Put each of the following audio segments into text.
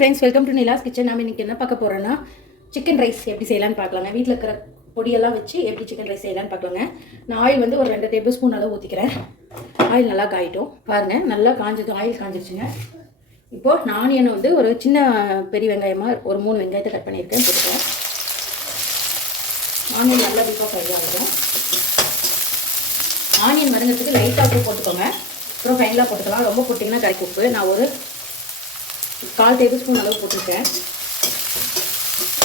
Friends welcome to Nila's Kitchen நம்ம இன்றைக்கி என்ன பார்க்க போகிறோன்னா சிக்கன் ரைஸ் எப்படி செய்யலாம்னு பார்க்கலாங்க. வீட்டில் இருக்கிற பொடியெல்லாம் வச்சு எப்படி சிக்கன் ரைஸ் செய்யலான்னு பார்க்கலாங்க. நான் ஆயில் வந்து ஒரு ரெண்டு டேபிள் ஸ்பூன் அளவு ஊற்றிக்கிறேன் ஆயில் நல்லா காயிட்டும். பாருங்கள் நல்லா காஞ்சது ஆயில் காஞ்சிருச்சுங்க. இப்போது நான் ஆனியனை வந்து ஒரு சின்ன பெரிய வெங்காயமாக ஒரு மூணு வெங்காயத்தை கட் பண்ணியிருக்கேன். போட்டுக்கிறேன் ஆனியன் நல்லா டீப்பாக ஃப்ரை ஆகிடும் ஆனியன் வதங்கிறதுக்கு லைட்டாக உப்பு போட்டுக்கோங்க. அப்புறம் ஃபைனலாக போட்டுக்கலாம். ரொம்ப போட்டிங்கன்னா கரைக்கு உப்பு. நான் ஒரு கால் டேபிள் ஸ்பூன் அளவு போட்டிருக்கேன்.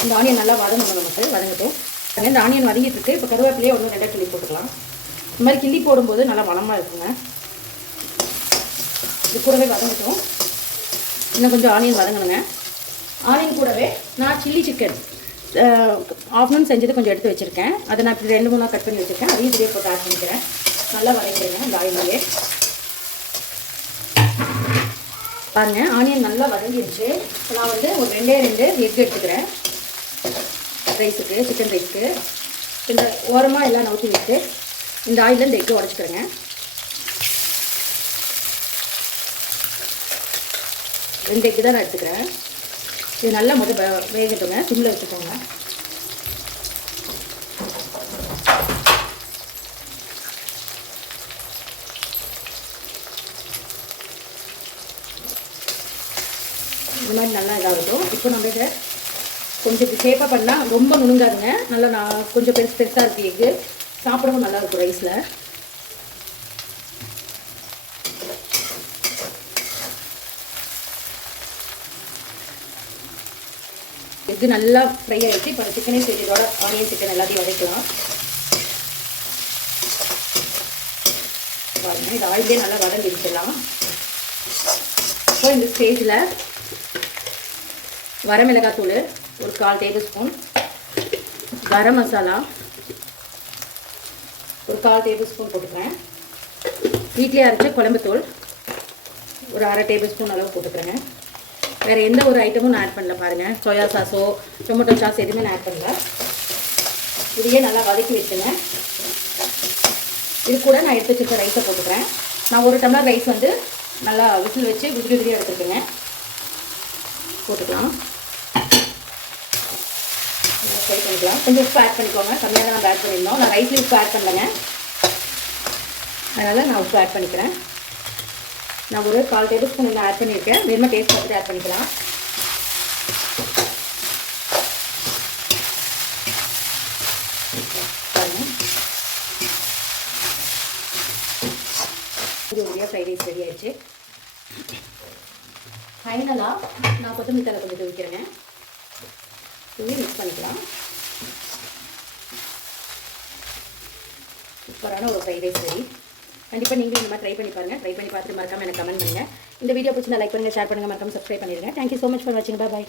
இந்த ஆனியன் நல்லா வதங்கணும் நமக்கு வதங்கட்டும். இந்த ஆனியன் வதங்கிட்டு இருக்கு இப்போ கருவேப்பிலையே ஒன்று ரெண்டாக கிள்ளி போட்டுக்கலாம். இந்த மாதிரி கிள்ளி போடும்போது நல்லா வளமாக இருக்குங்க. இது கூடவே வதங்கட்டும். இன்னும் கொஞ்சம் ஆனியன் வதங்கணுங்க. ஆனியன் கூடவே நான் சில்லி சிக்கன் ஆஃப்டர்நூன் செஞ்சது கொஞ்சம் எடுத்து வச்சுருக்கேன். அதை நான் இப்படி ரெண்டு மூணாக கட் பண்ணி வச்சுருக்கேன். அதையும் இதுவே போட்டு ஆட் பண்ணிக்கிறேன். நல்லா வதங்கிடுங்க இந்த ஆயிலே பாருங்க ஆனியன் நல்லா வதங்கிடுச்சு இப்போ நான் வந்து ஒரு ரெண்டே ரெண்டு எக் எடுத்துக்கிறேன். ரைஸுக்கு சிக்கன் ரைஸுக்கு இந்த ஓரமாக எல்லாம் நவுத்தி விட்டு இந்த ஆயிலில் இந்த எக்கு உடச்சிக்கிறேங்க. ரெண்டு எக்கு தான் நான் எடுத்துக்கிறேன். இது நல்லா முதல் வேகட்டுங்க சிம்மில் வச்சுக்கோங்க. இந்த மாதிரி நல்லா இதாகட்டும். இப்போ நம்ம இதை கொஞ்சம் ஷேப்பாக பண்ணால் ரொம்ப நுணுங்காதுங்க. நல்லா நான் கொஞ்சம் பெருசு பெருசாக இருக்குது எக்கு. சாப்பிடவும் நல்லா இருக்கும் ரைஸில் எக்கு நல்லா ஃப்ரை ஆகிடுச்சு இப்போ சிக்கனே செய்யறதோட ஆனியன் சிக்கன் எல்லாத்தையும் வதக்கலாம். பாருங்கள் இது ஆயிலே நல்லா வதங்கிடுச்சிடலாம் இப்போ இந்த ஸ்டேஜில் வரமிளகாத்தூள் ஒரு கால் டேபிள் ஸ்பூன் கரம் மசாலா ஒரு கால் டேபிள் ஸ்பூன் போட்டுக்கிறேன். வீட்டிலே அரைச்ச குழம்புத்தூள் ஒரு அரை டேபிள் ஸ்பூன் அளவு போட்டுக்கிறேங்க. வேறு எந்த ஒரு ஐட்டமும் நான் ஆட் பண்ணல பாருங்கள் சோயா சாஸோ டொமேட்டோ சாஸ் எதுவுமே நான் ஆட் பண்ணல. இதையே நல்லா வதக்கி வச்சுங்க. இது கூட நான் எடுத்து வச்சுருக்க ரைஸை போட்டுக்கிறேன். நான் ஒரு டம்ளர் ரைஸ் வந்து நல்லா விசில் வச்சு விசில் விசிலியாக எடுத்துருக்கேங்க. போட்டுக்கலாம் ஃப்ரை பண்ணிக்கலாம். கொஞ்சம் உப்பு ஆட் பண்ணிக்கோங்க. கம்மியாக தான் நம்ம ஆட் பண்ணியிருந்தோம். நான் ரைஸ்லேயும் உப்பு ஆட் பண்ணலைங்க. அதனால் நான் உப்பு ஆட் பண்ணிக்கிறேன். நான் ஒரு கால் டேபிள் ஸ்பூன் இதில் ஆட் பண்ணியிருக்கேன். வேணுமா டேஸ்ட் பார்த்துட்டு ஆட் பண்ணிக்கலாம். இது ஒரே ஃப்ரைட் ரைஸ் ரெடி ஆயிடுச்சு. ஃபைனலாக நான் கொத்தமல்லி தலை கொஞ்சம் வைக்கிறேங்க தூவி மிக்ஸ் பண்ணிக்கலாம். சூப்பரான ஒரு ஃப்ரைட் ரைஸ் ரெடி கண்டிப்பாக நீங்களும் இந்த மாதிரி ட்ரை பண்ணி பாருங்கள் ட்ரை பண்ணி பார்த்துட்டு மறக்காமல் எனக்கு கமெண்ட் பண்ணுங்கள் இந்த வீடியோ பிடிச்சிருந்தா லைக் பண்ணுங்கள் ஷேர் பண்ணுங்கள் மறக்காம சப்ஸ்கிரைப் பண்ணிடுங்க. தேங்க்யூ ஸோ மச் ஃபார் வாட்சிங் பாய்